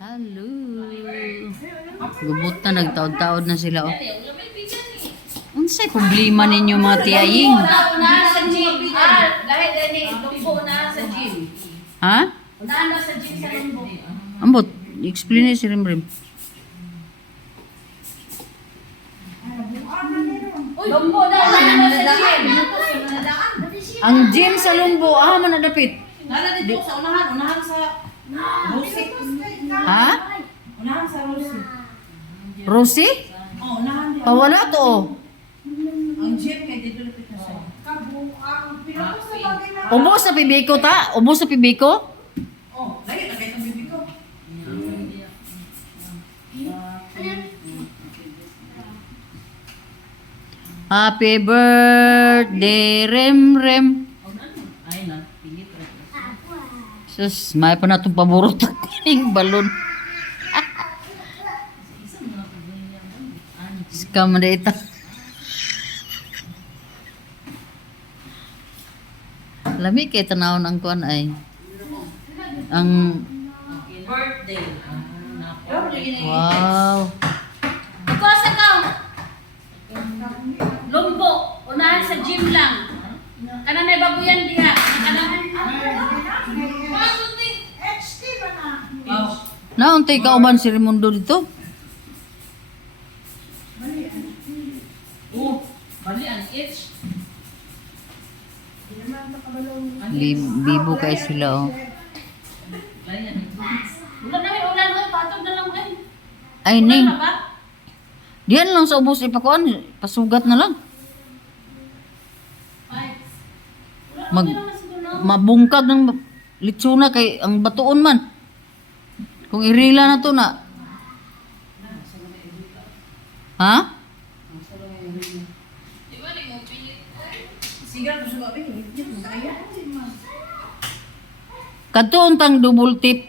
Hello. Gubot na, nagtaod-taod na sila. Oh. Unsay problema ninyo mga tiyaying? Unahan sa gym. Dahil dini, lumbo na sa gym. Ha? Unahan na sa gym sa lumbo. Ambot, explain si Rimrim. Lumbo na, unahan na sa gym. Ang gym sa Lumbo, man nadapit. Nala dito sa unahan sa Rosie. Ha? Unahan sa Rosie. Rosie? Oh, unahan din. Pawala to. Ang gym kay dito lapit na siya. Ubos sa pibiko ta? Ubos sa pibiko? Oh, lagi na kayo ng bibi ko. Happy birthday, Rem. Ay na, pigit. Sus, may pa na itong paborot ng balon. Scam na ito. Lami kay tanawon ang kuan ay. Ang Birthday. wow. Ikaw sa ka. Lumbo, unahan sa gym lang. Kana may babuyan diha. Kana Nauntay ka uban si Raimundo dito? Oh, bali ang itch. Bibo kay sila oh. Wala na may ulan ko, patog na lang ay. Ay Ulan ning. na ba? Diyan lang sa ubos ipakuan, pasugat na lang. Ay. Wala Mag okay naman siguro. mabungkag ng litsuna kay ang batuon man. Kung irila na to na. Ha? Sigal ko sa babi. Kadto untang double tip.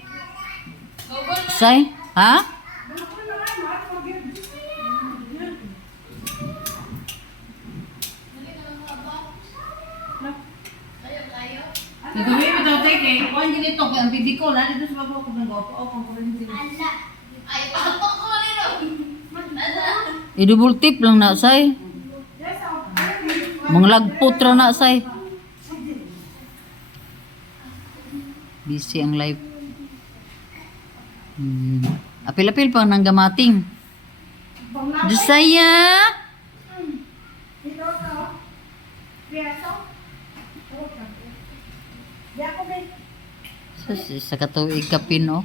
Say, ha? Nagawin mo daw tayo kay kuhan din ito kay ang bibi ko. Lalo dito sa babo ko nag-opo. O, kung kuhan din. Ay, pasok ko nito. I-double tip lang na say. Manglagpot ra na say. Busy ang live. Apil-apil pa nang gamating. Josaya. Sa katuig kapin oh.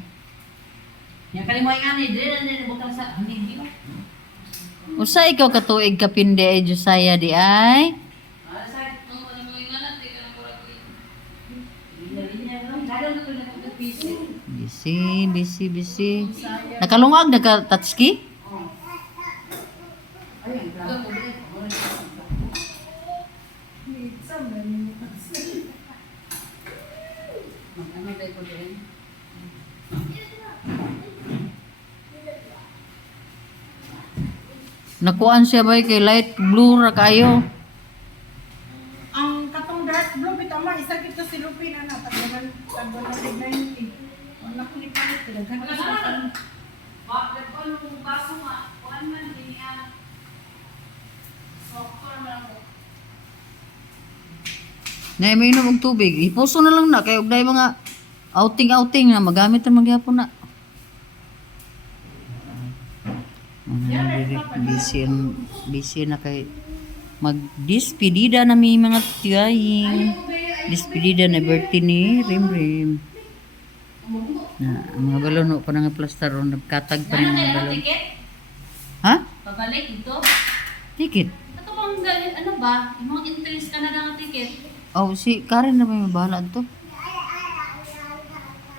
Yang kalimoy nga ni, dire na butang sa hindi. Usa ikaw katuig kapin di ay Josaya di ay. Busy. Nakalungag naka-tatski? Nakuan siya ba kay light blue ra kayo? Ang katong dark blue bitaw ma isa kita si Lupin ana tagdagan tagdagan na 90. Wala ko ni palit tagdagan ka sa Bakit ko nung baso nga, kuhan man din yan. Soccer na ako. Na may inom og tubig. Ipuso na lang na kay og day mga outing na magamit na magyapon na. Busy na kay mag-despedida na may mga tiyaying. Despedida na birthday ni Rim. Na ang mga balon no pa nga plaster ron nagkatag pa rin Ano mga kaya balon. ticket? Ha? Pabalik ito? Ticket. Ito bang ano ba? Yung mga interest ka na lang ang ticket? Oh, si Karen na may mabahala to.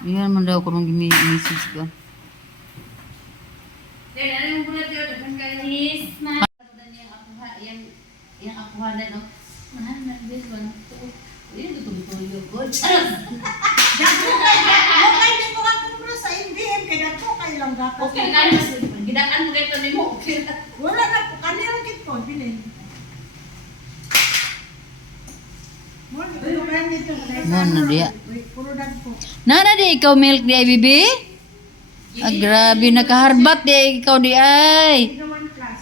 Yan man daw ko nung message ka. Then, ano yung bulat yun? Dagan kayo. Yes, ma. Yung akuha na, no? Mahal na, this one. Yun, tutulog ko. Charot! Okay din ko ako bro sa MBM kay dako kay lang gatas. Okay, kaya mas, gidaan mo kayo ni mo. Okay na. Wala na kanira kit ko bilin. Mo Mo na diya. Puro dagko. Nana di ikaw milk di ay bibi? Ah, grabe, nakaharbat di ikaw di ay. Hindi naman plus.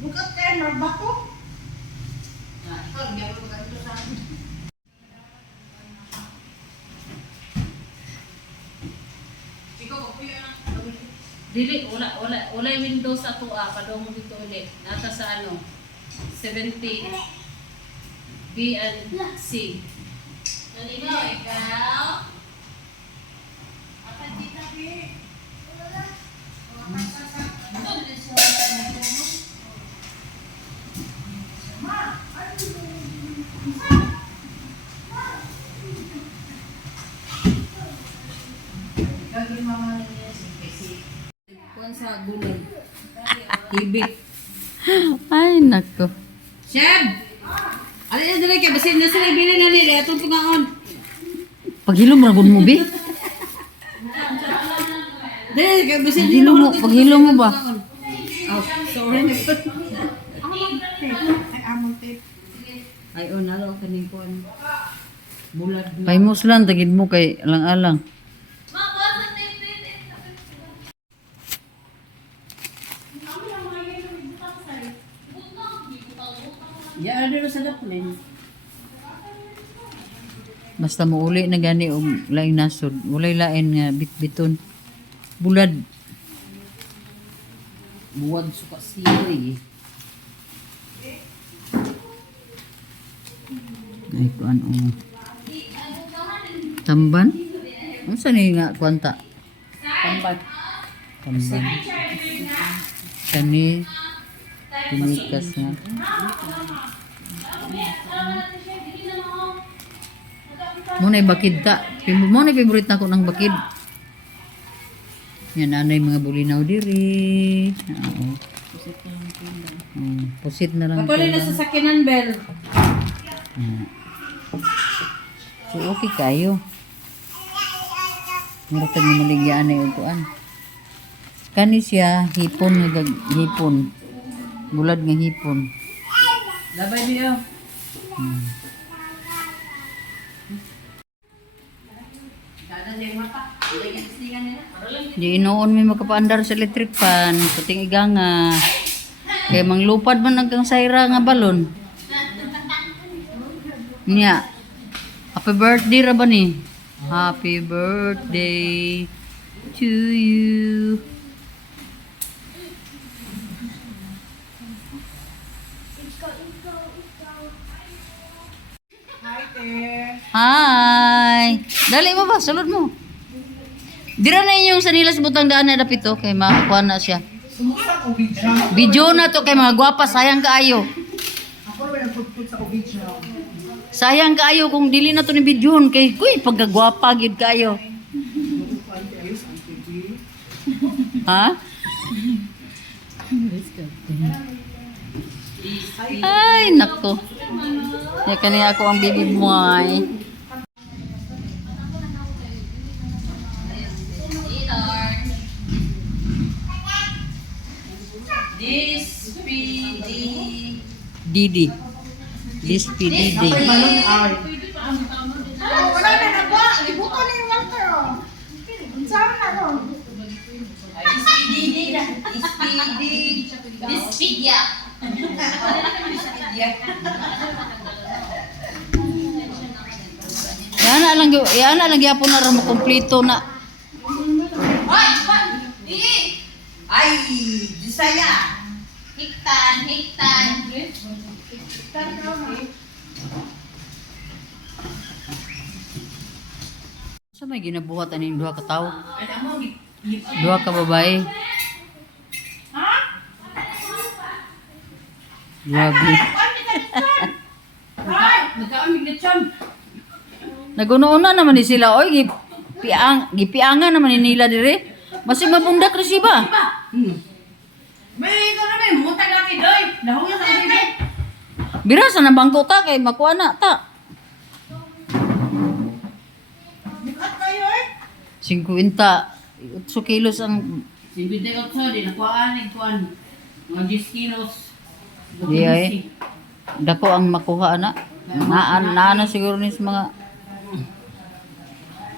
Bukat kayo, marbato. Dili, wala yung Windows sa to padong mo dito ulit. Nata sa ano, 70 B and C. Naligaw, ikaw? Kuan sa gulay. Hibit. Ay, nako. Shab! Ano yan dala kay basin na sila bilin na nila atong tungaon. Paghilom ragon mo, be. Dali kay basin Paghilom mo ba? Oh, sorry. Ay, amon tape. Ay, nalo kaning kuan. Bulag na. Paimos lang, tagid mo kay alang-alang. Ya, ano sa daplin? Basta mo uli na gani o laing nasod. Walay lain nga bitbiton. Bulad. Buwag suka siyoy. Ay, kuan o. Tamban? Ano sa ni nga kwanta? Tambat. Tamban. Kani, tinikas nga. Muna bakid ta. Muna favorite na ko ng bakid. Yan, anay mga bulinaw diri. Oo. Pusit na lang. Patuloy na pala. sa sakinan, Bel. So, okay kayo. Meron tag maligyan na yung kuan. Kani siya, hipon nga hipon. Bulad nga hipon. Labay niyo. Di inoon may makapaandar sa electric fan. Puting iganga. Kaya manglupad man ang sayra nga balon. Niya. Happy birthday ra ba ni? Happy birthday to you. Hi, te. Hi! Dali mo ba? Salud mo. Dira na inyong sanilas butang daan na dapito kay makakuha na siya. Sumusta ko, video? Video na to kay mga gwapa, sayang kaayo. Ako na nagputput sa video. Sayang kaayo kung dili na to ni videohon kay kuy pagkagwapa gyud kaayo. Ha? Ay, nako. Ya kani ako ang baby boy. This PD. Didi. This PDD. Balon ay. Oh, wala na na ba? Ibuto na yung Walter, oh. Saan na, oh? SPD na. SPD. Dispidya. Yan na lang gyapon na ra mo kompleto na. Ay, Bisaya. Hiktan. Sa may ginabuhat aning duha ka tawo? Duha ka babae. Grabe. Nagkaamig na cham. Naguno-una naman ni sila oy gipiangan naman ni nila dire. Masig mabundak ra siya ba? May ikaw na may mutag natin doy. Nahuya sa bibig. Bira sa nabangko ta kay makuha na ta. Bikat kayo, eh. 50 8 kilos ang 58 din nakuhaan ni kuan. Mga 10 kilos. di ay dako ang makuha na. Na siguro ni sa mga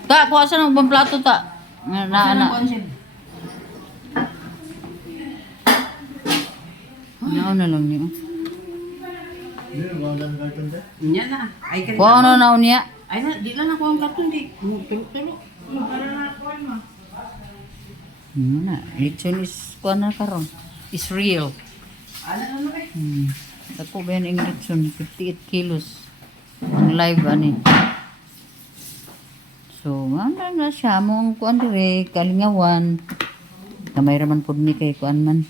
ta kuha sa nang plato ta. Nauna lang niyo. Nya na. Ay ka. Kuha ano na niya? Ay na, di lang ako ang karton di. Tulog-tulog. Para na ako ma. Na, lechon is kuha na karon. Is real. Ano kay? Ako ba yan ang lechon? 58 kilos. Ang live ani. So, ano na siya mong kuan dire kalingawan. Kamay raman pud ni kay kuan man.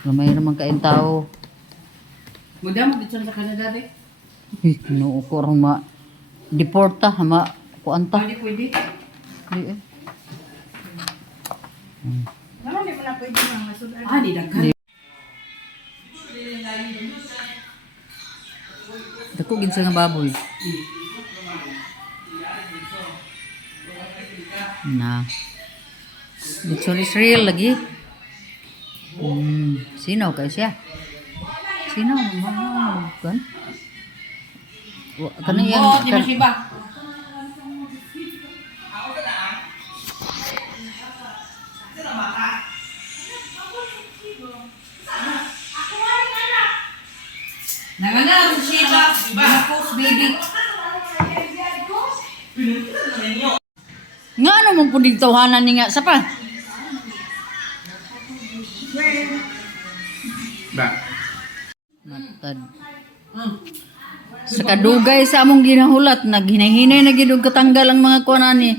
Kamay raman kain tao. Muda mo dito sa Canada de. No ko rong ma deporta ma kuan ta. Pwede pwede. Di eh. Naman di mo na pwede nang masudan. Ah, di daghan. Dako gid sa nga baboy. Na. Lechon is real lagi. Sino kay siya? Sino mo kan? Kana yang Oh, di masiba. Nangana si Shiba, Post baby. Nga ano mong puding tawhanan ni nga sa pa? Ba. Matad. Sa kadugay sa among ginahulat, naghinahinay na gid og katanggal ang mga kuanan ni.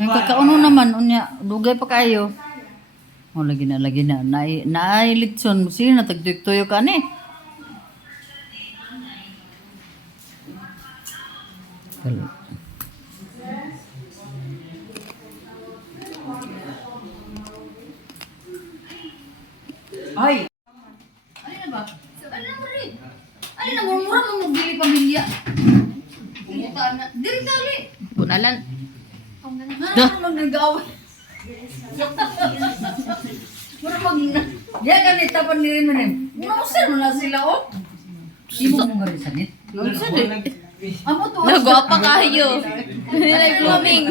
Ang kakauno naman unya, dugay pa kayo. Oh, lagi na. Naay litson, sino na tagtuyo ka ni? Ay, Ano na ba? Ano na rin? Ano na, mura mo magbili pamilya. Pumuntaan na. Diri dali. Punalan. Ano mag-nag-away? Mura mag... Diya ganit, tapan ni rin mo rin. Nausan mo na sila, oh. Sino mo nga rin sanit? Nausan eh. Amo to. Nagwapa kayo. Nag-blooming.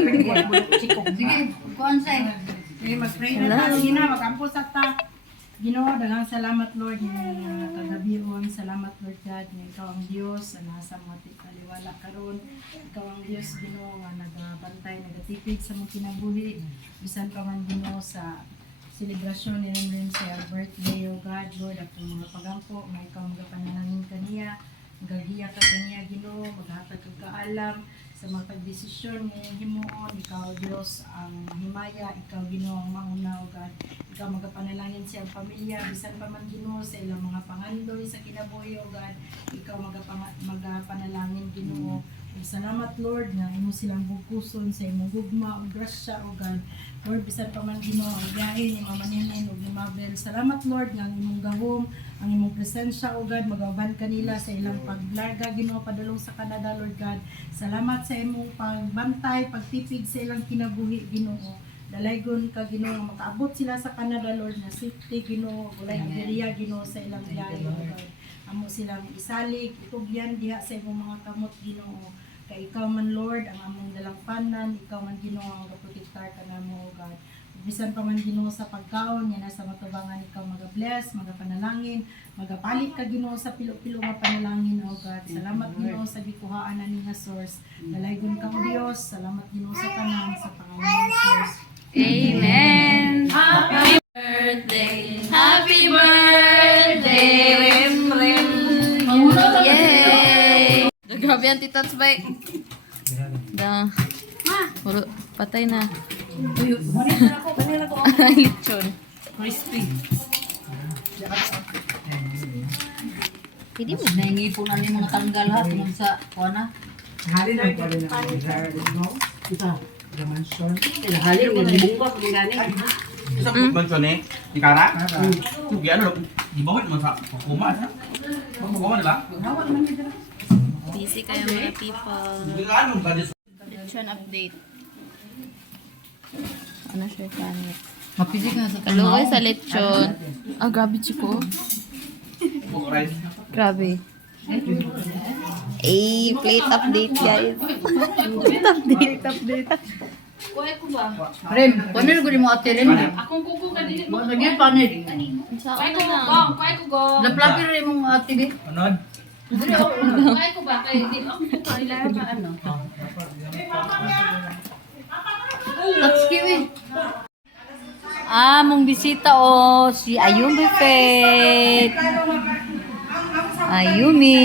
Sige, kuhan sa'yo. eh, mag-pray na ta. Sige na, mag-ampo sa ta. Ginoo, daghang salamat Lord nga kagabion. Salamat Lord God nga ikaw ang Dios na nasa mga kaliwala karon. Ikaw ang Dios Ginoo nga nagabantay, nagatipid sa mong kinabuhi. Bisan pa man Ginoo sa selebrasyon ni Ren sa birthday o God Lord at mga pagampo nga ikaw magapanalangin kaniya. Magagiya ka kaniya Ginoo, maghatag ka kaalam sa mga pagdesisyon nga himuon. Ikaw Dios ang himaya, ikaw Ginoo ang mauna o God. Ikaw magapanalangin siyang pamilya, bisan pa man Ginoo sa ilang mga pangandoy sa kinabuhi o God. Ikaw magapanalangin Ginoo. Ug salamat Lord nga imo silang bukuson sa imong gugma ug grasya o God. Lord, bisan pa man Ginoo ang biyahe ni Mama Nenen ug ni Mabel. Salamat Lord nga ang imong gahom, ang imong presensya o God, magaban kanila sa ilang paglarga Ginoo padulong sa Canada Lord God. Salamat sa imong pagbantay, pagtipid sa ilang kinabuhi Ginoo. Dalaygon ka Ginoo, makaabot sila sa Canada Lord na safety Ginoo, walay aberya Ginoo sa ilang biyahe Lord. Amo silang isalig, itugyan diha sa imong mga kamot Ginoo. Kay ikaw man Lord ang among dalangpanan, ikaw man Ginoo ang gaprotektar kanamo God. Bisan pa man Ginoo sa pagkaon, yan nasa matubangan ikaw magabless, magapanalangin, magapalit ka Ginoo sa pilo-pilo nga panalangin o God. Salamat Ginoo sa gikuhaan na nga source. Dalaygon kang Dios, salamat Ginoo sa tanan sa pangalan ni Jesus. Amen. Happy birthday. Happy birthday. Rim, rim. Yay. Grabe ang titats ba? Puro patay na. Lechon. Crispy. Hindi mo. Naingipo na ni mga tanggal ha, kung sa kuana. Hali na ko rin ang ito. Dimension. Hali mo na bunga kung gani. Isa po mansyon eh. Di kara? Di ano, di bawat mo sa pagkuma. Pagkuma diba? Busy kayo mga people. Di ka ano, kadis. Lechon update. Ano siya kanit? Mapisik na sa Kaluoy sa lechon. Ah, grabe chiko. Rice. Grabe. Plate update guys. Plate update. Kuhay ko ba? Rem, paano ko mo ate Rem? Akong kuko ka din mo. Lagi panit. Kuhay ko go. Kuhay ko go. Laplapi rin mong ate di. Anod? Kuhay ko ba? Kaya di ako kuko. Ilan pa ano? Let's give it. Mong bisita si Ayumi Pet. Ayumi.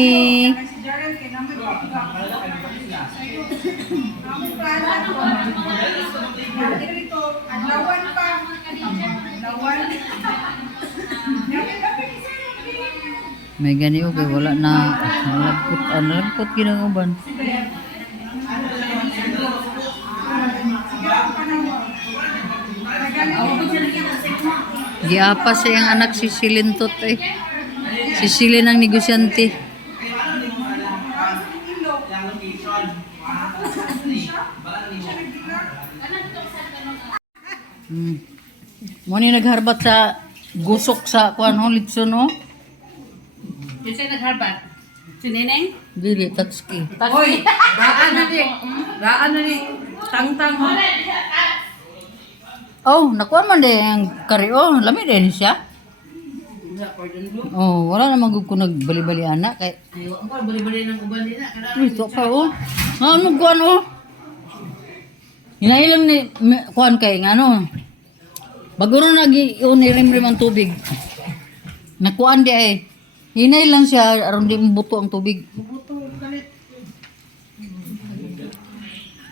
May gani okay, wala na nalagpot ginauban. Giapa sa yung anak si Silintot eh. Si Silin ang negosyante. Mo ni nagharbat sa gusok sa kuan ho litson no? Kasi nagharbat. Si Neneng? Dili tatski. Hoy, raan na ni. Tang-tang mo. Oh, nakuha man din ang kari. Oh, lami din siya. Oh, wala naman gud ko nagbali-bali anak kay. Ayaw ko bali-bali ng uban din na. Uy, to pa oh. Ano kuan oh? Hinailan ni kuan kay ngano. Bago ron nagi unirim-rim ang tubig. Nakuan di ay. Hinay lang siya aron di mabuto ang tubig.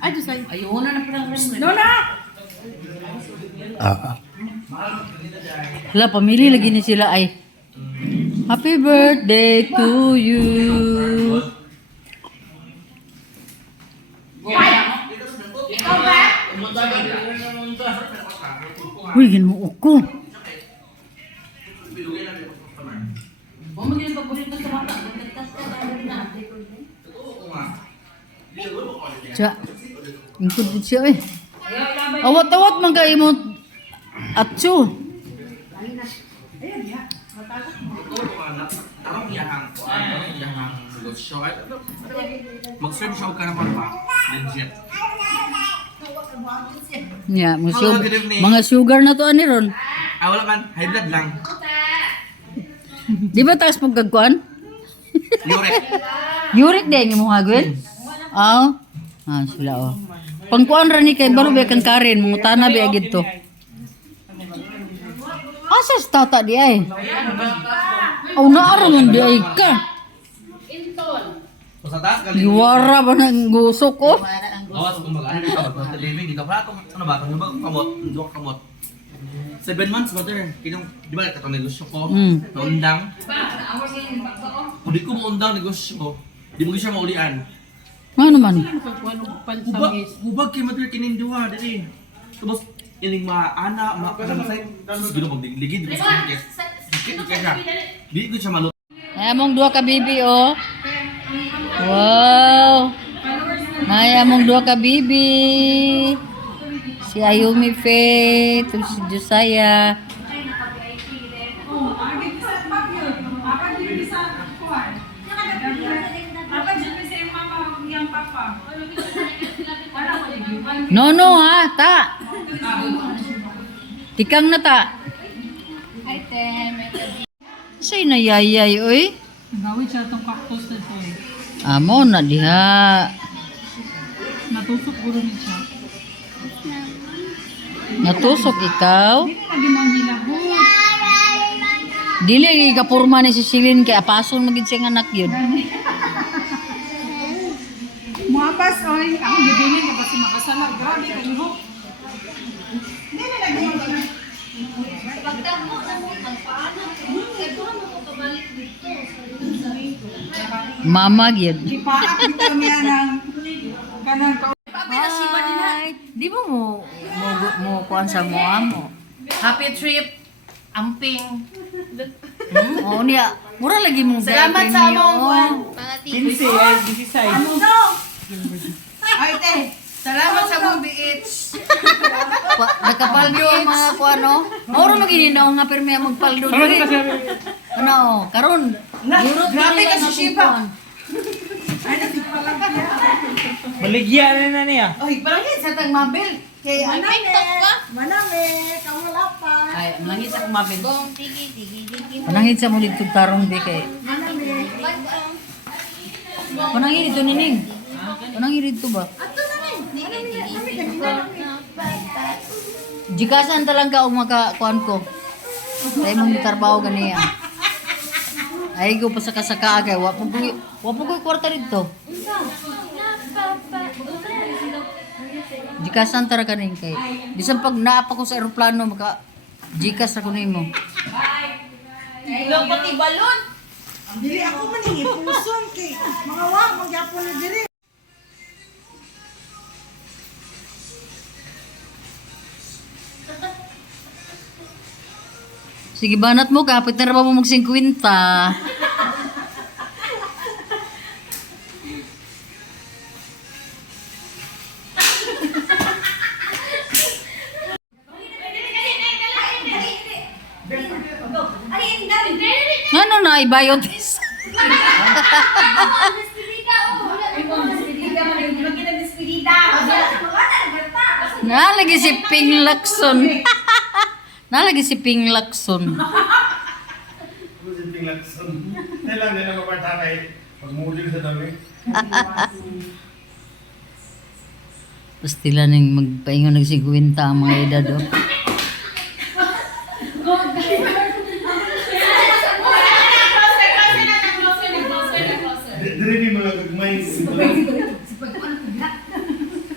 Ay, just like, ayaw na parang rin. Lola! Wala, pamili lagi ni sila ay. Happy birthday to you. Uy, ginuo ko. Huwag mo yung paborito sa bata. Nagtas ka na. Siya. Ingkod din siya eh. Awat-awat man kayo mo. Atso. Tarong iyahang negosyo. Mag-serve siya og ka naman ba? Legit. Yeah, mga sugar na to ani ron. Wala man. High blood lang. Di ba taas pagkagkuan? Yurek. Yurik din yung mga gawin? Oo. Sila oh. Pangkuan rin ni kay baro ba kang Karen, mungutana ba agad to. Asa sa tata di ay? Oh, naaraman di ay ka. So sa taas galing. Iwara ba ng gusok ko? Awas kung mag-ano dito, mag-living dito. Wala itong, ano ba, itong kamot, duwag kamot. 7 months, mother. Kinong, di ba, itong negosyo ko, naundang. Kung di ko maundang negosyo ko, di mo siya maulian. Ano man? Hubag kay mother kininduha, dali. Tapos, ining maana, makamasay, tapos gino magligid, di ko siya kikis. Dikit ko siya. Di ko siya malut. Ay, among dua ka bibi oh. Wow. Ay, among dua ka bibi. Si Ayumi Faith, si Josiah. No, ha, ta. Tikang na ta. Say na yayay, oy. Gawin siya itong cactus na ito eh. Amo na diha. Natusok guro niya siya. Natusok ikaw. Hindi na lagi mga hilabot. Dili gapurma ni si Silin kay apason magid siyang anak yun. Muapas, oy. Ako bibili na kasi makasala. Grabe ka niyo. Hindi na lagi mga Mama gyud. ipaak dito niya ng kanang Hi. Di ba mo kuan sa mo amo? Happy trip, amping. Oh niya. Mura lagi mong Salamat sa among kuan. Ay, te. Salamat sa mong beach. Nakapaldo ang mga kuan no. Mura magini na nga permi magpaldo diri. Ano, karon. Grabe ka si Shiba. Ay, Baligyan na niya. Oy, parang sa tang mabil. Kay May TikTok ka? Manami, kawala pa. Ay, malangit sa kumabil. Panangit sa mo dito tarong di kay. Manami. Panangit dito nining. Panangit dito ba? Ato na ni. Manami kami. Jikasan talaga ang makakuan ko. Tayo mong trabaho ganiya. Ay, go pa sa kasaka kay wapo ko kwarta dito. Jikasan tara kanin kay. Bisan pag naapa ko sa eroplano maka jikas ako nimo. Hello, pati balon. Dili ako maningi puson kay mga wa magyapon na diri. Sige, banat mo kapit na ba mo mag-50? Ano na, i-biotis? Nalagi si Ping Lacson. Nalagi si Ping Lacson. Positing lakson. Kailang din ang mapatakay pagmuli sa dami. Pastila nang magpaingon ng 50 ang mga edad oh. Dili ni mga gagmay.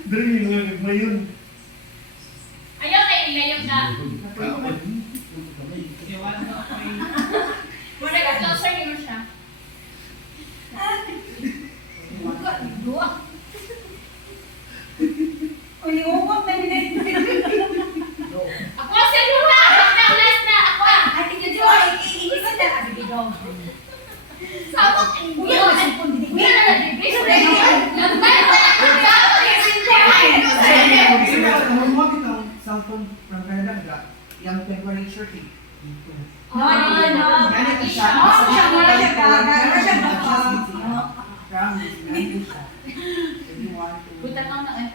Dili ni mga gagmay yun. Ayaw kayo ilayo ka. Muna ka, closer niyo siya. Ako sa luna! Last na! Ako! Sabot! Uya! Uya na na-depress! Lambay! Cellphone from Canada, yung temperature thing. No, no, no. Buta ka na eh.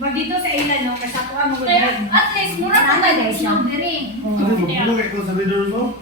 Wag dito sa ilan no, kasakuan mo At least, mura pa tayo. Diri. Ano, magpulong kayo sa video mo?